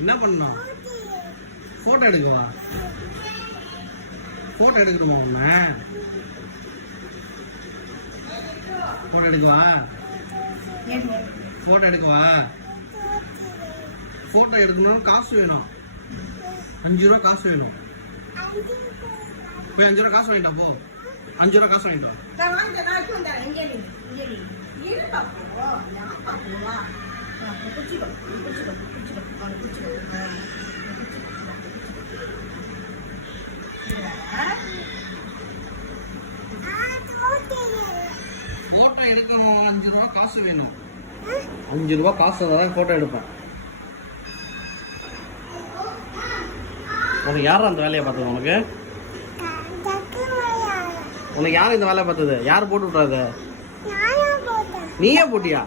என்ன பண்ணணும்? Photo எடுக்கவா? Photo எடுக்கணுமா உன்ன? போட்டோ எடுக்கவா? போட்டோ எடுக்கவா? போட்டோ எடுக்கணும்னு காசு வேணும். 5 ரூபா காசு வேணும். போய் 5 ரூபா காசு வாங்கிட்டா போ. 5 ரூபா காசு வாங்கிட்டோம். போட்டோ எடுக்கணுமா? 5 ரூபா காசு வேணும். 5 ரூபா காசு தான் போட்டோ எடுப்பேன். உனக்கு யாரா அந்த வேலையை பார்த்தது? உனக்கு யார் இந்த வேலையை பார்த்தது? யார் போட்டு விட்றாத? நீயே போட்டியா?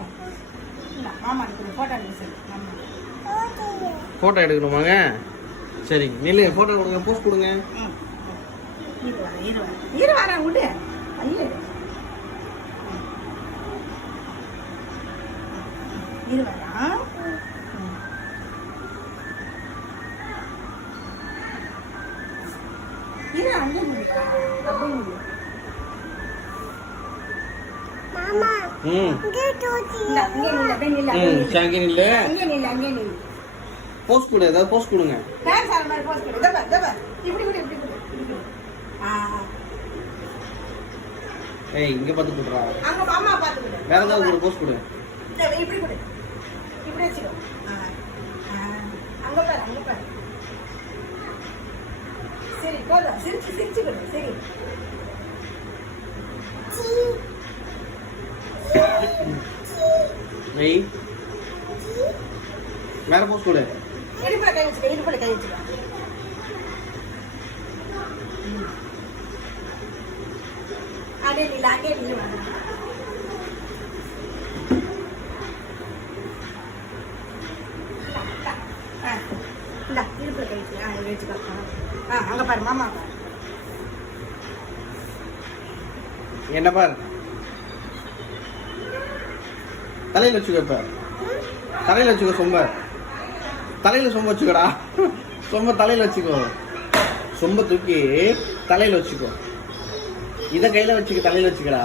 போட்டோ எடுக்கணுமாங்க? சரி நில்லு, போட்டோ கொடுங்க, போஸ்ட் கொடுங்க. போஸ்ட் கொடு, ஏதாவது போஸ்ட் கொடுங்க. ஏய் இங்க பார்த்து கொடுறா. வேற ஏதாவது ஒரு போஸ்ட் கொடு. சரி போதும், சிரிச்சு சிரிச்சு கொடு. சரி ஏய் வேற போஸ்ட் கொடு. இடுப்புல கை வச்சுக்க, இடுப்புல கை வச்சுக்க. அங்கே நில்ல, அங்கே நில்ல. இந்தா இடுப்புல கை வச்சுக்க. இங்கே வச்சுக்க. அங்க பாரு மாமா. என்ன பாரு, தலையில வச்சுக்கோ. இப்ப தலையில வச்சுக்கோ. சொம்ப தலையில சொம்ப வச்சுக்கடா. சொம்ப தலையில வச்சுக்கோ. சொம்ப தூக்கி தலையில வச்சுக்கோ. இத கையில வச்சுக்க, தலையில வச்சுக்கடா.